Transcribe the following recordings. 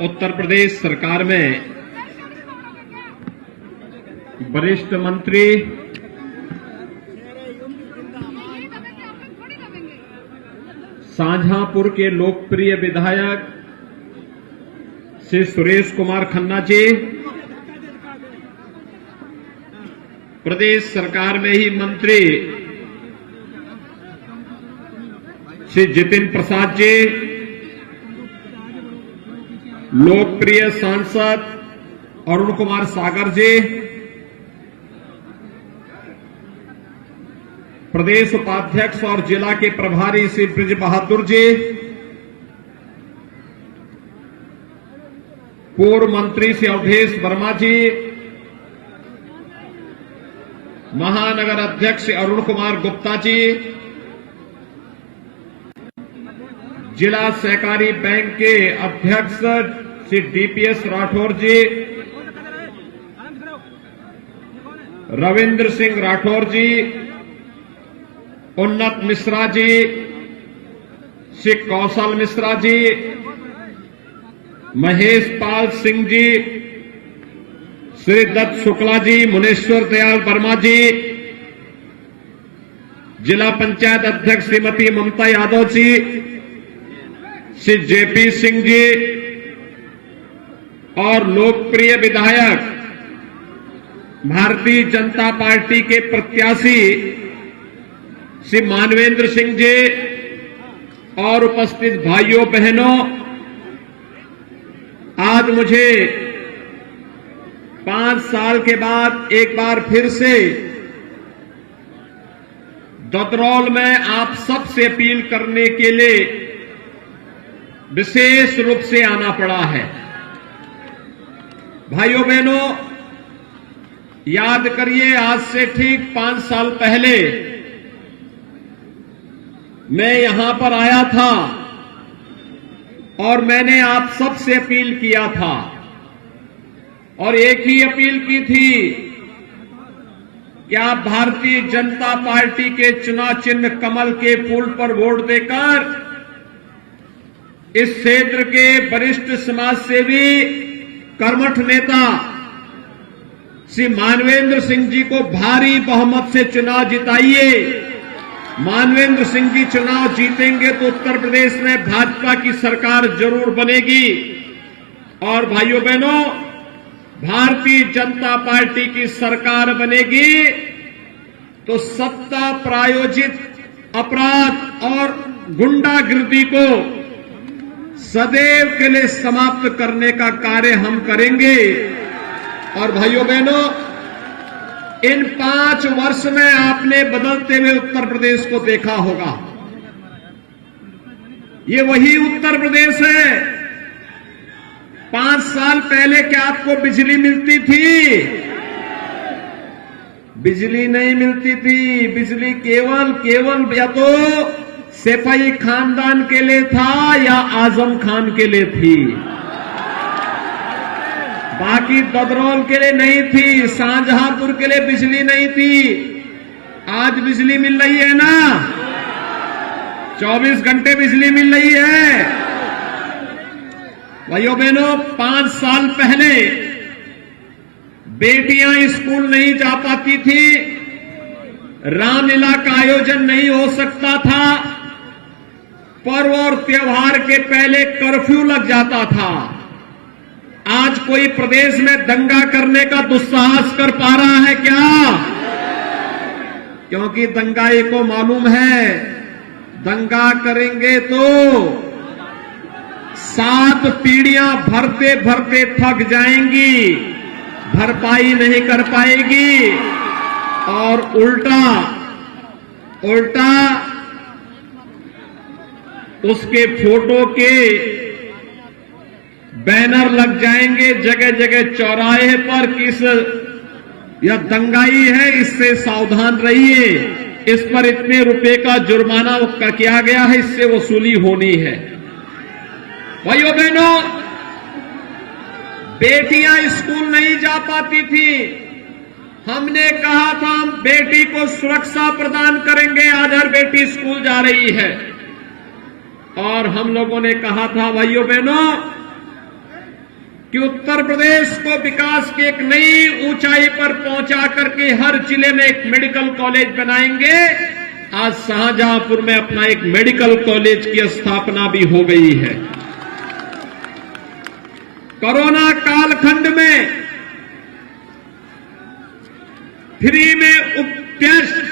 उत्तर प्रदेश सरकार में वरिष्ठ मंत्री शाहजहांपुर के लोकप्रिय विधायक श्री सुरेश कुमार खन्ना जी, प्रदेश सरकार में ही मंत्री श्री जितिन प्रसाद जी, लोकप्रिय सांसद अरुण कुमार सागर जी, प्रदेश उपाध्यक्ष और जिला के प्रभारी श्री ब्रिज बहादुर जी, पूर्व मंत्री श्री अवधेश वर्मा जी, महानगर अध्यक्ष श्री अरुण कुमार गुप्ता जी, जिला सहकारी बैंक के अध्यक्ष श्री डीपीएस राठौर जी, रविंद्र सिंह राठौर जी, उन्नत मिश्रा जी, श्री कौशल मिश्रा जी, महेश पाल सिंह जी, श्री दत्त शुक्ला जी, मुनेश्वर दयाल वर्मा जी, जिला पंचायत अध्यक्ष श्रीमती ममता यादव जी, श्री जेपी सिंह जी और लोकप्रिय विधायक भारतीय जनता पार्टी के प्रत्याशी श्री मानवेंद्र सिंह जी और उपस्थित भाइयों बहनों, आज मुझे 5 साल के बाद एक बार फिर से ददरौल में आप सबसे अपील करने के लिए विशेष रूप से आना पड़ा है। भाइयों बहनों, याद करिए, आज से ठीक 5 साल पहले मैं यहां पर आया था और मैंने आप सबसे अपील किया था और एक ही अपील की थी कि आप भारतीय जनता पार्टी के चुनाव चिन्ह कमल के फूल पर वोट देकर इस क्षेत्र के वरिष्ठ समाज सेवी कर्मठ नेता श्री मानवेंद्र सिंह जी को भारी बहुमत से चुनाव जिताइए। मानवेंद्र सिंह जी चुनाव जीतेंगे तो उत्तर प्रदेश में भाजपा की सरकार जरूर बनेगी और भाइयों बहनों, भारतीय जनता पार्टी की सरकार बनेगी तो सत्ता प्रायोजित अपराध और गुंडागिर्दी को सदैव के लिए समाप्त करने का कार्य हम करेंगे। और भाइयों बहनों, इन 5 वर्ष में आपने बदलते हुए उत्तर प्रदेश को देखा होगा। ये वही उत्तर प्रदेश है। 5 साल पहले क्या आपको बिजली मिलती थी? बिजली नहीं मिलती थी। बिजली केवल या तो सैफई खानदान के लिए था या आजम खान के लिए थी, बाकी ददरौल के लिए नहीं थी, शाहजहांपुर के लिए बिजली नहीं थी। आज बिजली मिल रही है ना, 24 घंटे बिजली मिल रही है। भाइयों बहनों, 5 साल पहले बेटियां स्कूल नहीं जा पाती थी, रामलीला का आयोजन नहीं हो सकता था, पर्व और त्योहार के पहले कर्फ्यू लग जाता था। आज कोई प्रदेश में दंगा करने का दुस्साहस कर पा रहा है क्या? क्योंकि दंगाई को मालूम है, दंगा करेंगे तो 7 पीढ़ियां भरते भरते थक जाएंगी, भरपाई नहीं कर पाएगी और उल्टा उसके फोटो के बैनर लग जाएंगे जगह जगह चौराहे पर कि यह दंगाई है, इससे सावधान रहिए, इस पर इतने रुपए का जुर्माना किया गया है, इससे वसूली होनी है। भाइयों बहनों, बेटियां स्कूल नहीं जा पाती थी, हमने कहा था हम बेटी को सुरक्षा प्रदान करेंगे। आज हर बेटी स्कूल जा रही है और हम लोगों ने कहा था भाइयों बहनों कि उत्तर प्रदेश को विकास की एक नई ऊंचाई पर पहुंचा करके हर जिले में एक मेडिकल कॉलेज बनाएंगे। आज शाहजहांपुर में अपना एक मेडिकल कॉलेज की स्थापना भी हो गई है। कोरोना कालखंड में फ्री में टेस्ट,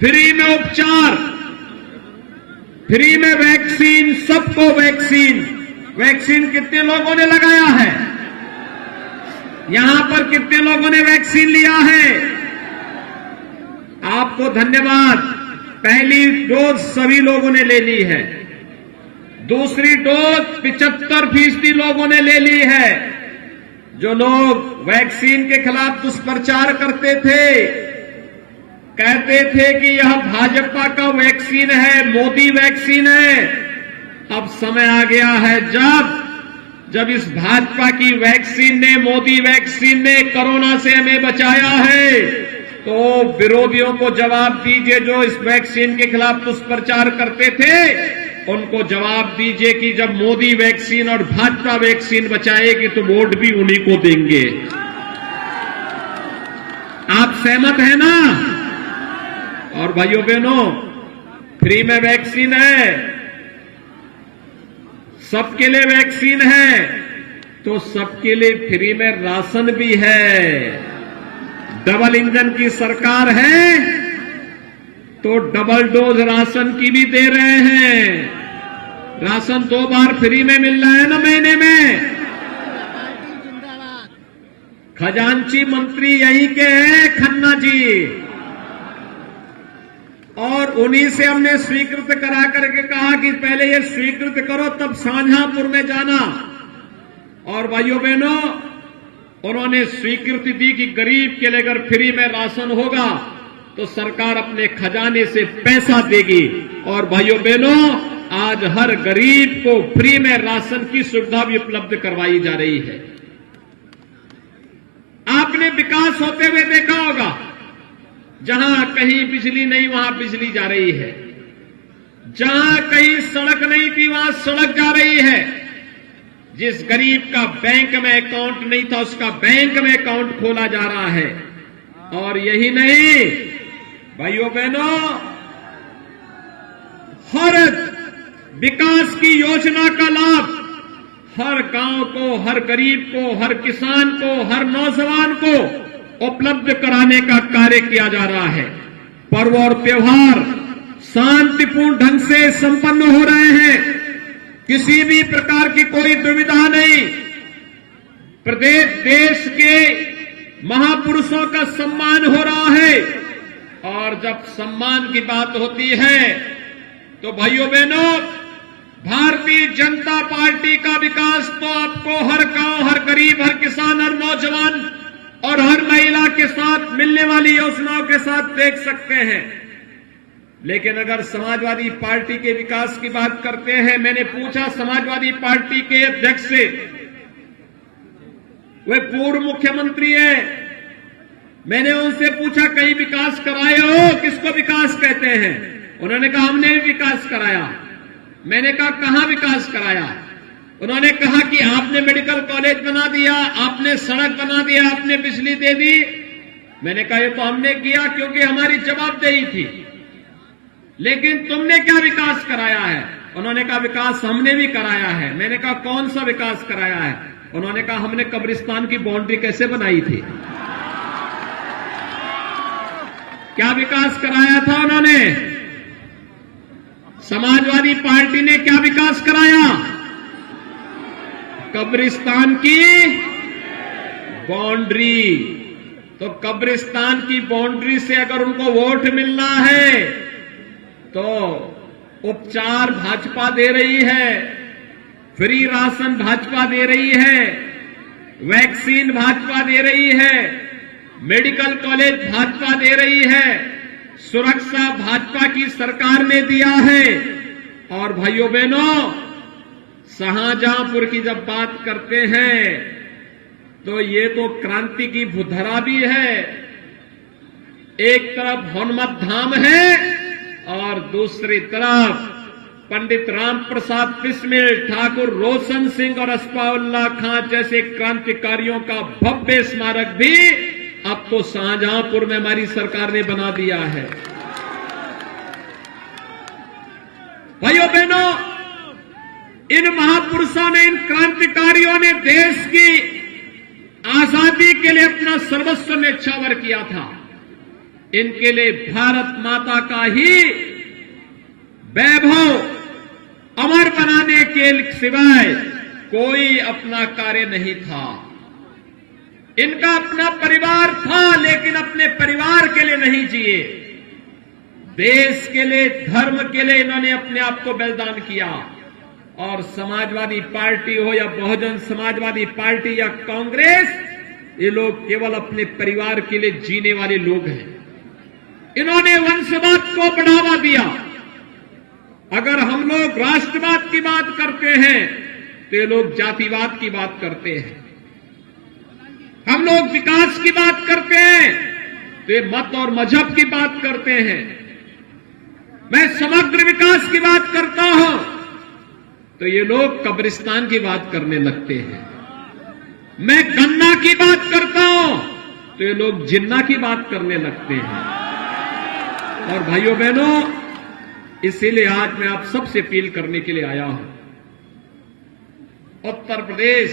फ्री में उपचार, फ्री में वैक्सीन, सबको वैक्सीन। वैक्सीन कितने लोगों ने लगाया है? यहां पर कितने लोगों ने वैक्सीन लिया है? आपको धन्यवाद। पहली डोज सभी लोगों ने ले ली है। दूसरी डोज 75% लोगों ने ले ली है। जो लोग वैक्सीन के खिलाफ दुष्प्रचार करते थे, कहते थे कि यह भाजपा का वैक्सीन है, मोदी वैक्सीन है, अब समय आ गया है जब इस भाजपा की वैक्सीन ने, मोदी वैक्सीन ने कोरोना से हमें बचाया है, तो विरोधियों को जवाब दीजिए। जो इस वैक्सीन के खिलाफ दुष्प्रचार करते थे, उनको जवाब दीजिए कि जब मोदी वैक्सीन और भाजपा वैक्सीन बचाएगी तो वोट भी उन्हीं को देंगे। आप सहमत हैं ना? और भाइयों बहनों, फ्री में वैक्सीन है, सबके लिए वैक्सीन है, तो सबके लिए फ्री में राशन भी है। डबल इंजन की सरकार है तो डबल डोज राशन की भी दे रहे हैं। राशन 2 बार फ्री में मिल रहा है ना महीने में। खजांची मंत्री यहीं के हैं, खन्ना जी, और उन्हीं से हमने स्वीकृत करा करके कहा कि पहले ये स्वीकृत करो तब शाहजहांपुर में जाना। और भाइयों बहनों, उन्होंने स्वीकृति दी कि गरीब के लिए अगर फ्री में राशन होगा तो सरकार अपने खजाने से पैसा देगी। और भाइयों बहनों, आज हर गरीब को फ्री में राशन की सुविधा भी उपलब्ध करवाई जा रही है। आपने विकास होते हुए देखा होगा, जहां कहीं बिजली नहीं वहां बिजली जा रही है, जहां कहीं सड़क नहीं थी वहां सड़क जा रही है। जिस गरीब का बैंक में अकाउंट नहीं था उसका बैंक में अकाउंट खोला जा रहा है। और यही नहीं भाइयों बहनों, हर विकास की योजना का लाभ हर गांव को, हर गरीब को, हर किसान को, हर नौजवान को उपलब्ध कराने का कार्य किया जा रहा है। पर्व और त्योहार शांतिपूर्ण ढंग से संपन्न हो रहे हैं, किसी भी प्रकार की कोई दुविधा नहीं। प्रदेश देश के महापुरुषों का सम्मान हो रहा है। और जब सम्मान की बात होती है तो भाइयों बहनों, भारतीय जनता पार्टी का विकास तो आपको हर गांव, हर गरीब, हर किसान, हर नौजवान और हर महिला के साथ मिलने वाली योजनाओं के साथ देख सकते हैं। लेकिन अगर समाजवादी पार्टी के विकास की बात करते हैं, मैंने पूछा समाजवादी पार्टी के अध्यक्ष से, वे पूर्व मुख्यमंत्री हैं, मैंने उनसे पूछा कहीं विकास कराए हो? किसको विकास कहते हैं? उन्होंने कहा हमने भी विकास कराया। मैंने कहा कहां विकास कराया? उन्होंने कहा कि आपने मेडिकल कॉलेज बना दिया, आपने सड़क बना दिया, आपने बिजली दे दी। मैंने कहा ये तो हमने किया क्योंकि हमारी जवाबदेही थी, लेकिन तुमने क्या विकास कराया है? उन्होंने कहा विकास हमने भी कराया है। मैंने कहा कौन सा विकास कराया है? उन्होंने कहा हमने कब्रिस्तान की बाउंड्री कैसे बनाई थी। क्या विकास कराया था उन्होंने? समाजवादी पार्टी ने क्या विकास कराया? कब्रिस्तान की बाउंड्री। तो कब्रिस्तान की बाउंड्री से अगर उनको वोट मिलना है तो उपचार भाजपा दे रही है, फ्री राशन भाजपा दे रही है, वैक्सीन भाजपा दे रही है, मेडिकल कॉलेज भाजपा दे रही है, सुरक्षा भाजपा की सरकार ने दिया है। और भाइयों बहनों, शाहजहांपुर की जब बात करते हैं तो ये तो क्रांति की भूधरा भी है। एक तरफ हनुमत धाम है और दूसरी तरफ पंडित राम प्रसाद बिस्मिल, ठाकुर रोशन सिंह और असफाउल्लाह खां जैसे क्रांतिकारियों का भव्य स्मारक भी अब तो शाहजहांपुर में हमारी सरकार ने बना दिया है। भाइयों बहनों, इन महापुरुषों ने, इन क्रांतिकारियों ने देश की आजादी के लिए अपना सर्वस्व न्यौछावर किया था। इनके लिए भारत माता का ही वैभव अमर बनाने के सिवाय कोई अपना कार्य नहीं था। इनका अपना परिवार था, लेकिन अपने परिवार के लिए नहीं जिए। देश के लिए, धर्म के लिए इन्होंने अपने आप को बलिदान किया। और समाजवादी पार्टी हो या बहुजन समाजवादी पार्टी या कांग्रेस, ये लोग केवल अपने परिवार के लिए जीने वाले लोग हैं। इन्होंने वंशवाद को बढ़ावा दिया। अगर हम लोग राष्ट्रवाद की बात करते हैं तो ये लोग जातिवाद की बात करते हैं। हम लोग विकास की बात करते हैं तो ये मत और मजहब की बात करते हैं। मैं समग्र विकास की बात करता हूं तो ये लोग कब्रिस्तान की बात करने लगते हैं। मैं गन्ना की बात करता हूं तो ये लोग जिन्ना की बात करने लगते हैं। और भाइयों बहनों, इसीलिए आज मैं आप सबसे अपील करने के लिए आया हूं। उत्तर प्रदेश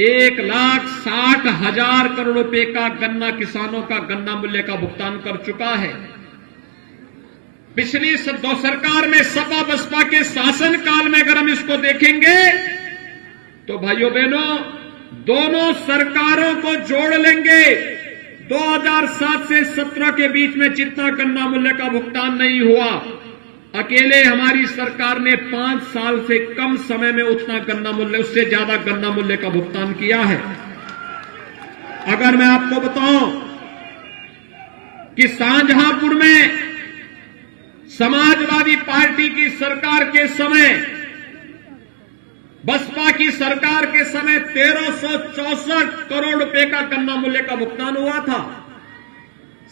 1,60,000 करोड़ रुपए का गन्ना किसानों का गन्ना मूल्य का भुगतान कर चुका है। पिछली दो सरकार में सपा बसपा के शासन काल में अगर हम इसको देखेंगे तो भाइयों बहनों, दोनों सरकारों को जोड़ लेंगे 2007 से 17 के बीच में जितना गन्ना मूल्य का भुगतान नहीं हुआ, अकेले हमारी सरकार ने 5 साल से कम समय में उतना गन्ना मूल्य, उससे ज्यादा गन्ना मूल्य का भुगतान किया है। अगर मैं आपको बताऊं कि शाहजहांपुर में समाजवादी पार्टी की सरकार के समय, बसपा की सरकार के समय 1364 करोड़ रुपए का गन्ना मूल्य का भुगतान हुआ था।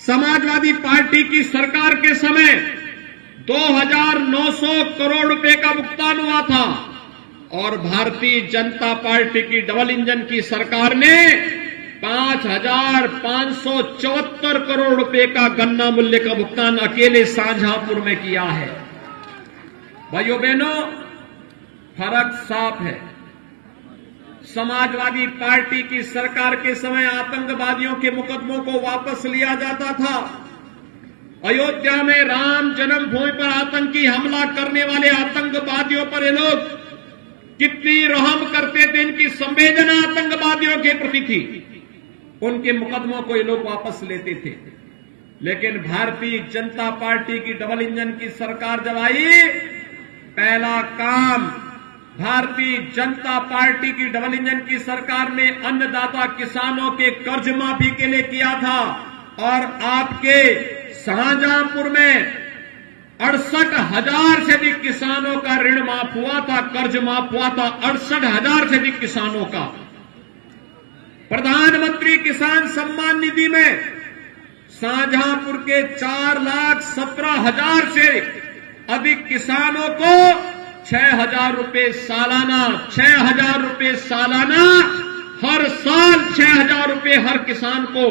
समाजवादी पार्टी की सरकार के समय 2900 करोड़ रुपए का भुगतान हुआ था। और भारतीय जनता पार्टी की डबल इंजन की सरकार ने 5,574 करोड़ रुपए का गन्ना मूल्य का भुगतान अकेले शाहजहांपुर में किया है। भाइयों बहनों, फर्क साफ है। समाजवादी पार्टी की सरकार के समय आतंकवादियों के मुकदमों को वापस लिया जाता था। अयोध्या में राम जन्मभूमि पर आतंकी हमला करने वाले आतंकवादियों पर ये लोग कितनी रहम करते थे, इनकी संवेदना आतंकवादियों के प्रति थी। उनके मुकदमों को ये लोग वापस लेते थे। लेकिन भारतीय जनता पार्टी की डबल इंजन की सरकार जब आई, पहला काम भारतीय जनता पार्टी की डबल इंजन की सरकार ने अन्नदाता किसानों के कर्ज माफी के लिए किया था। और आपके शाहजहांपुर में 68,000 से अधिक किसानों का ऋण माफ हुआ था, कर्ज माफ हुआ था 68,000 से अधिक किसानों का। प्रधानमंत्री किसान सम्मान निधि में शाहजहांपुर के 4,17,000 से अधिक किसानों को 6,000 रुपए सालाना, 6,000 रुपए सालाना, हर साल 6,000 रुपए हर किसान को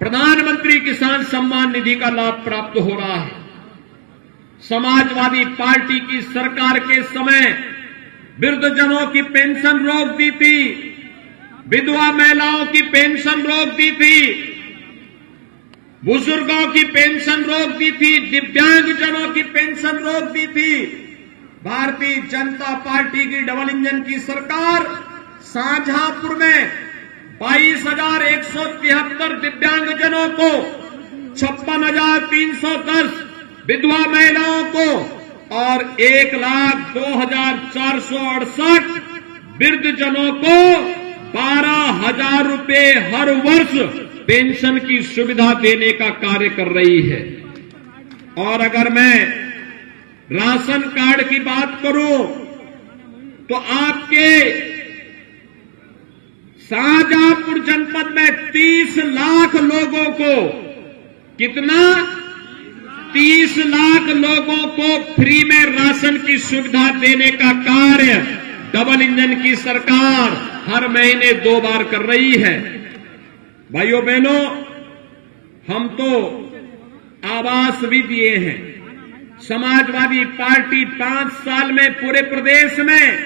प्रधानमंत्री किसान सम्मान निधि का लाभ प्राप्त हो रहा है। समाजवादी पार्टी की सरकार के समय वृद्धजनों की पेंशन रोक दी थी, विधवा महिलाओं की पेंशन रोक दी थी, बुजुर्गों की पेंशन रोक दी थी, दिव्यांगजनों की पेंशन रोक दी थी। भारतीय जनता पार्टी की डबल इंजन की सरकार शाहजहांपुर में 22,173 दिव्यांगजनों को, 56,310 विधवा महिलाओं को और 1,02,468 वृद्धजनों को 12,000 रुपए हर वर्ष पेंशन की सुविधा देने का कार्य कर रही है। और अगर मैं राशन कार्ड की बात करूं तो आपके शाहजहांपुर जनपद में 30 लाख लोगों को कितना 30 लाख लोगों को फ्री में राशन की सुविधा देने का कार्य डबल इंजन की सरकार हर महीने 2 बार कर रही है। भाइयों बहनों, हम तो आवास भी दिए हैं। समाजवादी पार्टी 5 साल में पूरे प्रदेश में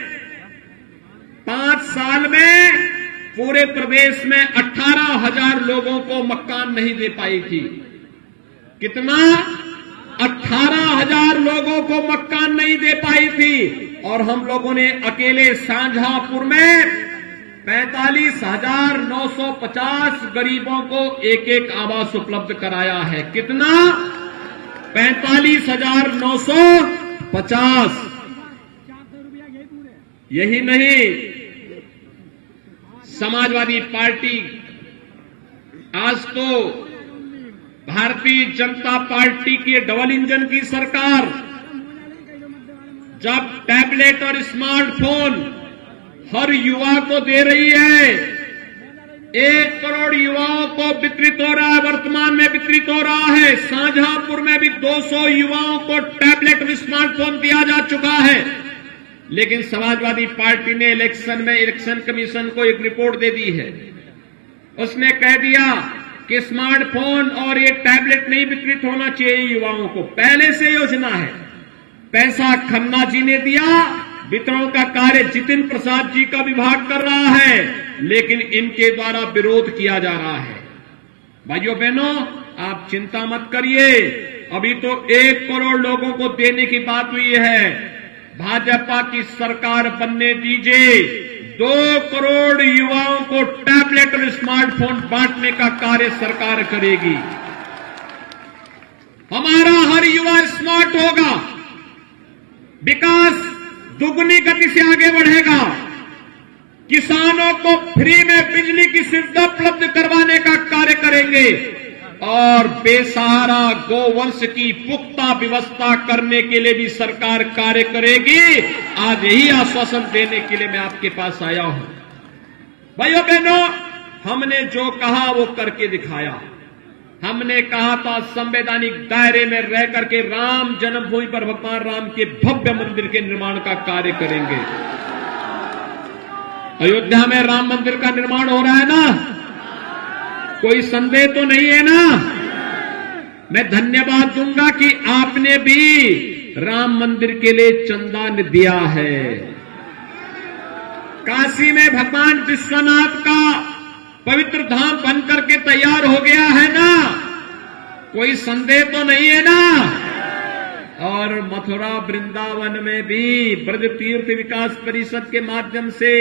5 साल में पूरे प्रदेश में 18,000 लोगों को मकान नहीं दे पाई थी। कितना? 18,000 लोगों को मकान नहीं दे पाई थी। और हम लोगों ने अकेले शाहजहांपुर में 45,950 गरीबों को एक एक आवास उपलब्ध कराया है। कितना? 45,950। यही नहीं, समाजवादी पार्टी आज तो भारतीय जनता पार्टी की डबल इंजन की सरकार जब टैबलेट और स्मार्टफोन हर युवा को दे रही है, 1 करोड़ युवाओं को वितरित हो रहा है, वर्तमान में वितरित हो रहा है। शाहजहांपुर में भी 200 युवाओं को टैबलेट और स्मार्टफोन दिया जा चुका है। लेकिन समाजवादी पार्टी ने इलेक्शन कमीशन को एक रिपोर्ट दे दी है। उसने कह दिया कि स्मार्टफोन और ये टैबलेट नहीं वितरित होना चाहिए युवाओं को। पहले से योजना है, पैसा खन्ना जी ने दिया, वितरण का कार्य जितिन प्रसाद जी का विभाग कर रहा है, लेकिन इनके द्वारा विरोध किया जा रहा है। भाइयों बहनों, आप चिंता मत करिए, अभी तो 1 करोड़ लोगों को देने की बात हुई है। भाजपा की सरकार बनने दीजिए, 2 करोड़ युवाओं को टैबलेट और स्मार्टफोन बांटने का कार्य सरकार करेगी। हमारा हर युवा स्मार्ट होगा, विकास दुगनी गति से आगे बढ़ेगा। किसानों को फ्री में बिजली की सुविधा उपलब्ध करवाने का कार्य करेंगे और बेसहारा गोवंश की पुख्ता व्यवस्था करने के लिए भी सरकार कार्य करेगी। आज यही आश्वासन देने के लिए मैं आपके पास आया हूं। भाइयों बहनों, हमने जो कहा वो करके दिखाया। हमने कहा था संवैधानिक दायरे में रह करके राम जन्मभूमि पर भगवान राम के भव्य मंदिर के निर्माण का कार्य करेंगे। अयोध्या में राम मंदिर का निर्माण हो रहा है ना, कोई संदेह तो नहीं है ना। मैं धन्यवाद दूंगा कि आपने भी राम मंदिर के लिए चंदा दिया है। काशी में भगवान विश्वनाथ का पवित्र धाम बन करके तैयार हो गया है ना, कोई संदेह तो नहीं है ना। और मथुरा वृंदावन में भी ब्रज तीर्थ विकास परिषद के माध्यम से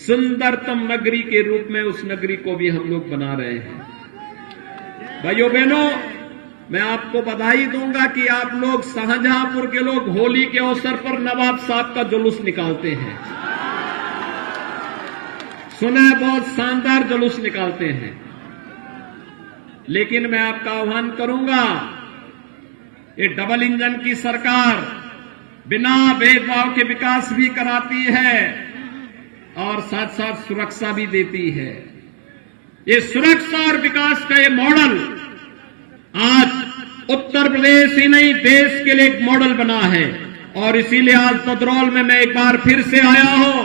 सुंदरतम नगरी के रूप में उस नगरी को भी हम लोग बना रहे हैं। भाइयों बहनों, मैं आपको बधाई दूंगा कि आप लोग शाहजहांपुर के लोग होली के अवसर पर नवाब साहब का जुलूस निकालते हैं। सुना है बहुत शानदार जुलूस निकालते हैं। लेकिन मैं आपका आह्वान करूंगा, ये डबल इंजन की सरकार बिना भेदभाव के विकास भी कराती है और साथ साथ सुरक्षा भी देती है। ये सुरक्षा और विकास का ये मॉडल आज उत्तर प्रदेश ही नहीं देश के लिए एक मॉडल बना है। और इसीलिए आज तदरौल में मैं एक बार फिर से आया हूं।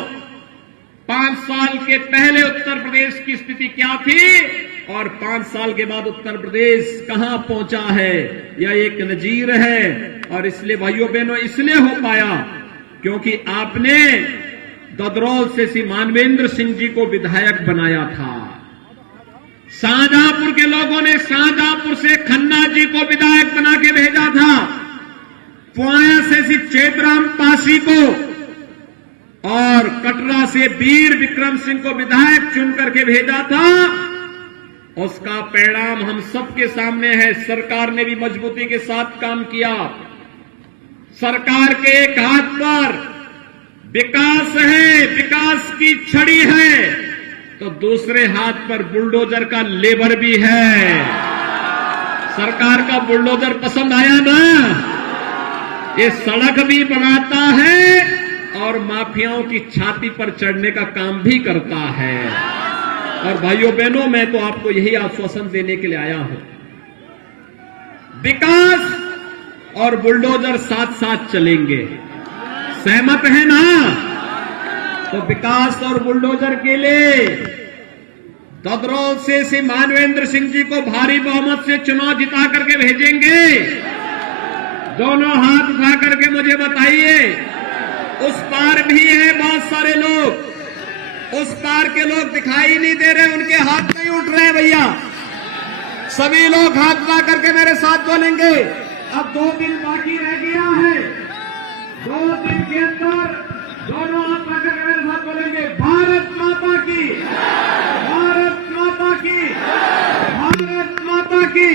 5 साल के पहले उत्तर प्रदेश की स्थिति क्या थी और 5 साल के बाद उत्तर प्रदेश कहां पहुंचा है, यह एक नजीर है। और इसलिए भाइयों बहनों, इसलिए हो पाया क्योंकि आपने ददरौल से श्री मानवेंद्र सिंह जी को विधायक बनाया था। शाहजहांपुर के लोगों ने शाहजहांपुर से खन्ना जी को विधायक बना के भेजा था। पुआया से श्री चेतराम पासी को और कटरा से वीर विक्रम सिंह को विधायक चुन करके भेजा था। उसका परिणाम हम सबके सामने है। सरकार ने भी मजबूती के साथ काम किया। सरकार के एक हाथ पर विकास है, विकास की छड़ी है, तो दूसरे हाथ पर बुलडोजर का लेबर भी है। सरकार का बुलडोजर पसंद आया ना? ये सड़क भी बनाता है और माफियाओं की छाती पर चढ़ने का काम भी करता है। और भाइयों बहनों, मैं तो आपको यही आश्वासन देने के लिए आया हूं। विकास और बुलडोजर साथ साथ चलेंगे। सहमत है ना? तो विकास और बुलडोजर के लिए ददरौल से श्री मानवेंद्र सिंह जी को भारी बहुमत से चुनाव जिता करके भेजेंगे। दोनों हाथ उठा करके मुझे बताइए। उस पार भी है बहुत सारे लोग, उस पार के लोग दिखाई नहीं दे रहे, उनके हाथ नहीं उठ रहे भैया। सभी लोग हाथ उठा करके मेरे साथ बोलेंगे। अब 2 दिन बाकी रह गया है, 2 दिन के अंदर दोनों हाथ उठा करके मेरे साथ बोलेंगे, भारत माता की, भारत माता की, भारत माता की।